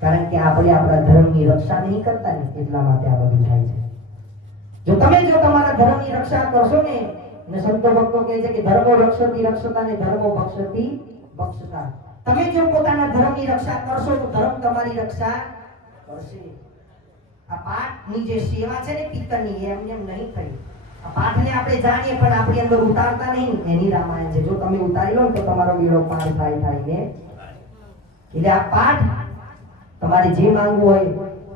કારણ કે આપણે આપણા ધર્મની રક્ષા નહીં કરતા ને એટલા માટે આ બધું થાય છે. જો તમારા ધર્મની રક્ષા કરશો ને સંતો ભક્તો કહે છે કે ધર્મો રક્ષતી રક્ષતા ને ધર્મો ભક્ષતી ભક્ષતા. તમે જો પોતાના ધર્મની રક્ષા કરશો તો ધર્મ તમારી રક્ષા કરશે. આ પાઠની જે સેવા છે ને પિત્તરની એમને એમ નહીં થઈ. આ પાઠને આપણે જાણીએ પણ આપણી અંદર ઉતારતા નહીં, એની રામાયણ છે. જો તમે ઉતારી લો તો તમારો બેડો પાર થાય ને. એટલે આ પાઠ તમારે જે માંગવું હોય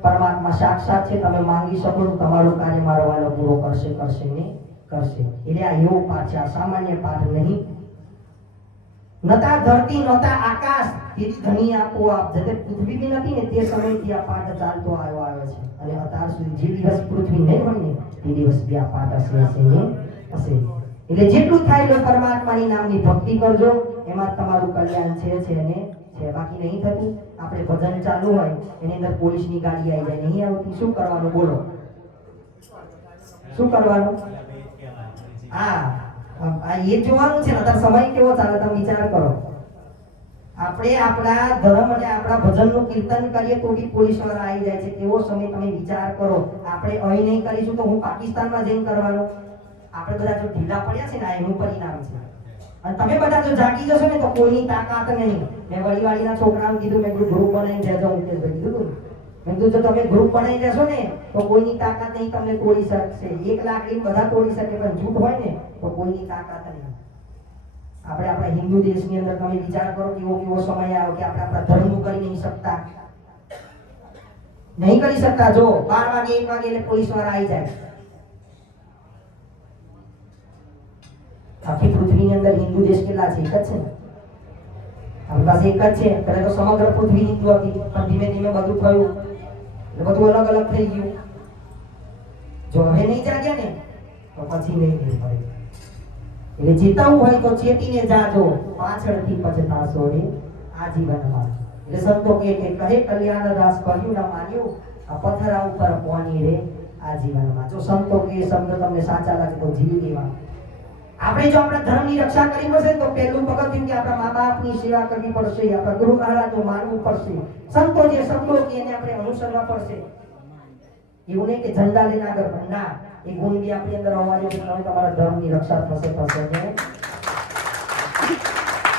પરમાત્મા સાક્ષાત છે, તમે માંગી શકો તો તમારું કાર્ય મારો વાલો પૂરો કરશે ને કરશે. એટલે આ એવો પાઠ છે, આ સામાન્ય પાઠ નહીં. નતા ધરતી નતા આકાશ તેથી ધણી આપો આપ. જતે પૃથ્વી બી નથી ને તે સમયથી આ પાઠ ચાલતો આવ્યો છે અને અત્યાર સુધી જે દિવસ પૃથ્વી નહીં હોય ને તે દિવસ બી આ પાઠ હશે ને હશે. એટલે જેટલું થાય એટલું પરમાત્માની નામની ભક્તિ કરજો, એમાં તમારું કલ્યાણ છે ને છે. બાકી નહીં થતું. આપણે ભજન ચાલુ હોય એની અંદર પોલીસની ગાડી આવી જાય, નહીં આવતી, શું કરવાનું બોલો? શું કરવાનું? હા, એ જોવાનું છે ને. અત્યારે સમય કેવો ચાલે તમે વિચાર કરો. આપણે આપણા ધર્મ અને આપણા ભજનનું કીર્તન કરીએ તો બી પોલીસ વાળા આવી જાય છે. કેવો સમય તમે વિચાર કરો. આપણે અહીં નહીં કરીશું તો હું પાકિસ્તાનમાં જઈને કરવાનું. આપણે બધા જો ઢીલા પડ્યા છે ને આ એનું પરિણામ છે. અને તમે બધા જો જાગી જશો ને તો કોઈની તાકાત નહીં. મેં વડીવાડીના છોકરાઓને કીધું, મેં ગ્રુપ બનાવીને રહેજો. મુકેશભાઈ કીધું મેં કીધું જો તમે ગ્રુપ બનાવી રહેશો ને તો કોઈની તાકાત નહીં તમને તોડી શકશે. 1 લાકડી બધા તોડી શકે પણ જૂઠ હોય ને તો કોઈની તાકાત નહીં. આપણે આપણા હિન્દુ દેશની અંદર તમે વિચાર કરો કેવો સમય આવ્યો કે આપણે આપણા ધર્મનું કરી નહીં શકતા. નહીં કરી શકતા. જો 12 વાગે 1 વાગે એટલે પોલીસ વાળા આવી જાય. આખી પૃથ્વીની અંદર હિન્દુ દેશ કેટલા છે? એક જ છે. આપણી પાસે એક જ છે. પહેલા તો સમગ્ર પૃથ્વી હિન્દુ હતી પણ ધીમે ધીમે બધું થયું એટલે બધું અલગ અલગ થઈ ગયું. જો હવે નહીં જાગ્યા ને તો પછી નહીં પડે. એટલે જીતાવું હોય તો ચેતીને જાજો, પાછળથી પછતાશો રે આજીવનમાં. એટલે સંતો કહે કલ્યાણ રાસ કર્યું ના માન્યું, આ પથરા ઉપર પોની રે આજીવનમાં. જો સંતો કે શબ્દ તમને સાચા લાગે તો જીવી લેવા. આપણે જો આપણા ધર્મની રક્ષા કરવી પડશે તો પહેલું પગથિયું કે આપણા મા બાપની સેવા કરવી પડશે, આપણા ગુરુ મહારાજનું માનવું પડશે, સંતો જે શબ્દો કે એને આપણે અનુસરવા પડશે. એવું નહીં કે ઝંડા લઈને આગળ, પણ ના, એ ગુણ બી આપણી અંદર આવવાનો છે. તમારા ધર્મની રક્ષા થશે ને.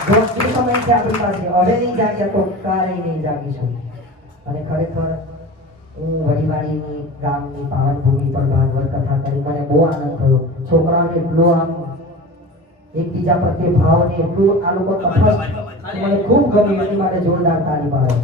જો જે સમય છે આપણી પાસે હવે નહીં જાગ્યા તો ક્યારેય નહીં જાગીશું. અને ખરેખર હું વડીવાડીની ગામની પાવન ભૂમિ પર ભાગવત કથા કરી મને બહુ આનંદ થયો. છોકરાઓને એટલો આમ એકબીજા પ્રત્યે ભાવ ને એટલું આ લોકો તપસ મને ખૂબ ગમ્યું. એની માટે જોરદાર તાળી પાડો.